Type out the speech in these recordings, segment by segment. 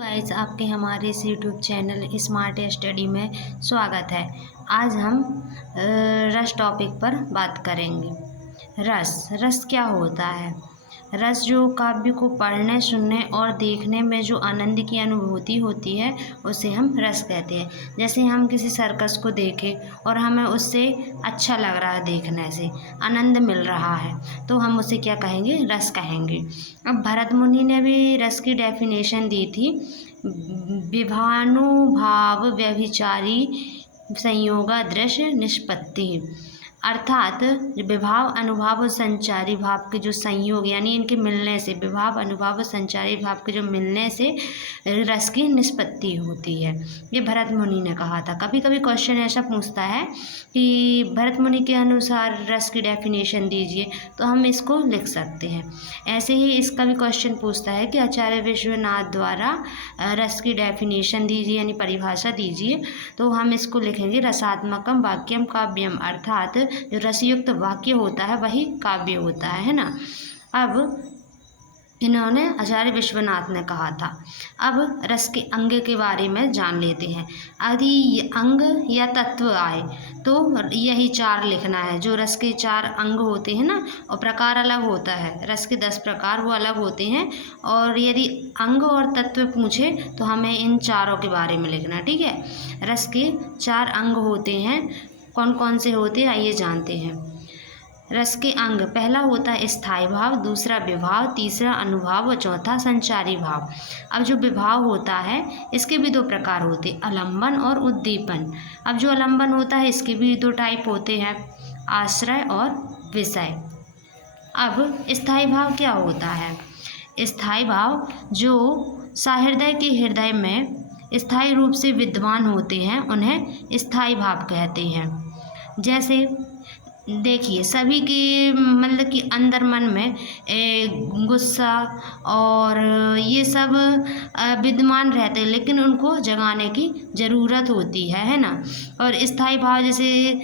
Guys, आपके हमारे इस यूट्यूब चैनल स्मार्ट स्टडी में स्वागत है। आज हम रस टॉपिक पर बात करेंगे। रस क्या होता है? रस जो काव्य को पढ़ने, सुनने और देखने में जो आनंद की अनुभूति होती है उसे हम रस कहते हैं। जैसे हम किसी सर्कस को देखें और हमें उससे अच्छा लग रहा है, देखने से आनंद मिल रहा है, तो हम उसे क्या कहेंगे? रस कहेंगे। अब भरत मुनि ने भी रस की डेफिनेशन दी थी, विभानुभाव व्यभिचारी संयोगा दृश्य निष्पत्ति। अर्थात विभाव, अनुभाव और संचारी भाव के जो संयोग यानी इनके मिलने से, विभाव, अनुभाव और संचारी भाव के जो मिलने से रस की निष्पत्ति होती है। ये भरत मुनि ने कहा था। कभी कभी क्वेश्चन ऐसा पूछता है कि भरत मुनि के अनुसार रस की डेफिनेशन दीजिए, तो हम इसको लिख सकते हैं। ऐसे ही इसका भी क्वेश्चन पूछता है कि आचार्य विश्वनाथ द्वारा रस की डेफिनेशन दीजिए यानी परिभाषा दीजिए, तो हम इसको लिखेंगे रसात्मकम वाक्यम काव्यम। अर्थात जो रसयुक्त वाक्य होता है वही काव्य होता है ना। अब इन्होंने आचार्य विश्वनाथ ने कहा था। अब रस के अंग के बारे में जान लेते हैं। यदि अंग या तत्व आए तो यही चार लिखना है। जो रस के चार अंग होते हैं ना, और प्रकार अलग होता है, रस के 10 प्रकार वो अलग होते हैं। और यदि अंग और तत्व पूछे तो हमें इन चारों के बारे में लिखना, ठीक है। रस के 4 अंग होते हैं। कौन कौन से होते हैं आइए जानते हैं। रस के अंग, पहला होता है स्थायी भाव, दूसरा विभाव, तीसरा अनुभाव और चौथा संचारी भाव। अब जो विभाव होता है इसके भी 2 प्रकार होते हैं, आलंबन और उद्दीपन। अब जो आलंबन होता है इसके भी 2 टाइप होते हैं, आश्रय और विषय। अब स्थायी भाव क्या होता है? स्थायी भाव जो सहृदय के हृदय में स्थायी रूप से विद्यमान होते हैं उन्हें स्थायी भाव कहते हैं। जैसे देखिए, सभी के मतलब कि अंदर मन में गुस्सा और ये सब विद्यमान रहते हैं, लेकिन उनको जगाने की ज़रूरत होती है ना। और स्थायी भाव जैसे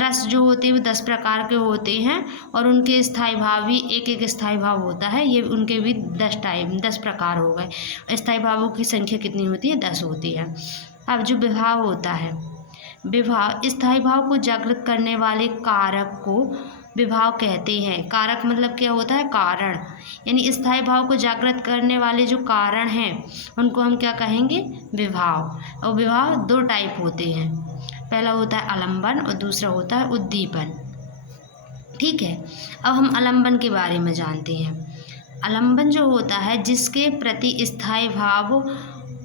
रस जो होते हैं वो 10 प्रकार के होते हैं, और उनके स्थायी भाव भी एक स्थायी भाव होता है। ये उनके भी 10 प्रकार हो गए। स्थायी भावों की संख्या कितनी होती है? 10 होती है। अब जो विभाव होता है, विभाव स्थायी भाव को जागृत करने वाले कारक को विभाव कहते हैं। कारक मतलब क्या होता है? कारण। यानी स्थायी भाव को जागृत करने वाले जो कारण हैं उनको हम क्या कहेंगे? विभाव। और विभाव 2 टाइप होते हैं, पहला होता है आलंबन और दूसरा होता है उद्दीपन, ठीक है। अब हम आलंबन के बारे में जानते हैं। आलंबन जो होता है जिसके प्रति स्थायी भाव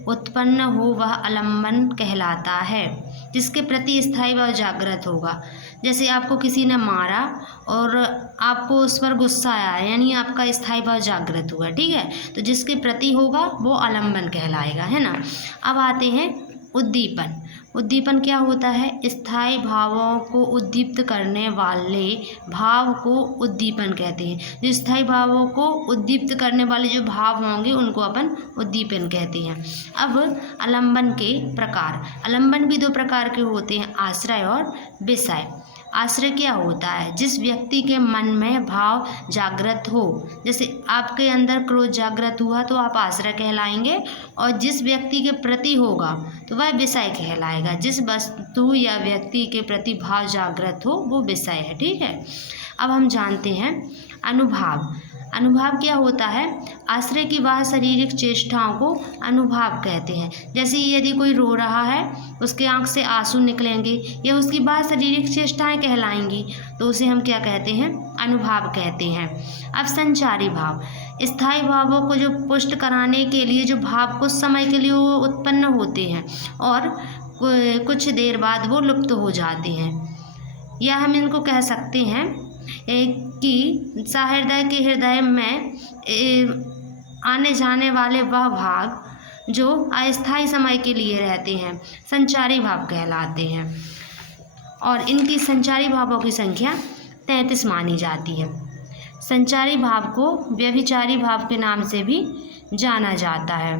उत्पन्न हो वह आलंबन कहलाता है। जिसके प्रति स्थायी भाव जागृत होगा। जैसे आपको किसी ने मारा और आपको उस पर गुस्सा आया, यानी आपका स्थायी भाव जागृत हुआ, ठीक है। तो जिसके प्रति होगा वो आलंबन कहलाएगा, है ना। अब आते हैं उद्दीपन। उद्दीपन क्या होता है? स्थायी भावों को उद्दीप्त करने वाले भाव को उद्दीपन कहते हैं। जो स्थायी भावों को उद्दीप्त करने वाले जो भाव होंगे उनको अपन उद्दीपन कहते हैं। अब आलंबन के प्रकार, आलंबन भी 2 प्रकार के होते हैं, आश्रय और विषय। आश्रय क्या होता है? जिस व्यक्ति के मन में भाव जागृत हो। जैसे आपके अंदर क्रोध जागृत हुआ तो आप आश्रय कहलाएंगे, और जिस व्यक्ति के प्रति होगा तो वह विषय कहलाएगा। जिस वस्तु या व्यक्ति के प्रति भाव जागृत हो वो विषय है, ठीक है। अब हम जानते हैं अनुभाव। अनुभाव क्या होता है? आश्रय की वह शारीरिक चेष्टाओं को अनुभाव कहते हैं। जैसे यदि कोई रो रहा है, उसके आंख से आंसू निकलेंगे, या उसकी वह शारीरिक चेष्टाएं कहलाएंगी, तो उसे हम क्या कहते हैं? अनुभाव कहते हैं। अब संचारी भाव, स्थायी भावों को जो पुष्ट कराने के लिए जो भाव कुछ समय के लिए वो उत्पन्न होते हैं और कुछ देर बाद वो लुप्त हो जाते हैं, या हम इनको कह सकते हैं कि सहृदय के हृदय में आने जाने वाले वह भाग जो अस्थायी समय के लिए रहते हैं संचारी भाव कहलाते हैं। और इनकी संचारी भावों की संख्या 33 मानी जाती है। संचारी भाव को व्यभिचारी भाव के नाम से भी जाना जाता है।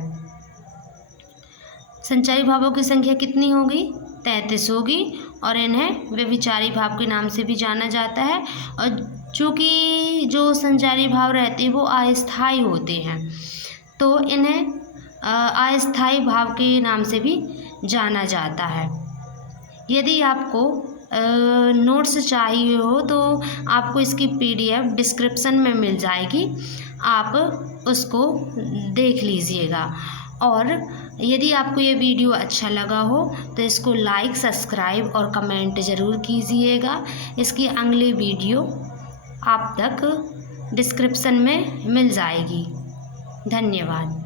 संचारी भावों की संख्या कितनी होगी? 33 होगी, और इन्हें व्यभिचारी भाव के नाम से भी जाना जाता है। और चूँकि जो संचारी भाव रहते हैं वो अस्थायी होते हैं, तो इन्हें अस्थायी भाव के नाम से भी जाना जाता है। यदि आपको नोट्स चाहिए हो तो आपको इसकी PDF डिस्क्रिप्शन में मिल जाएगी, आप उसको देख लीजिएगा। और यदि आपको ये वीडियो अच्छा लगा हो तो इसको लाइक, सब्सक्राइब और कमेंट ज़रूर कीजिएगा। इसकी अगली वीडियो आप तक डिस्क्रिप्शन में मिल जाएगी। धन्यवाद।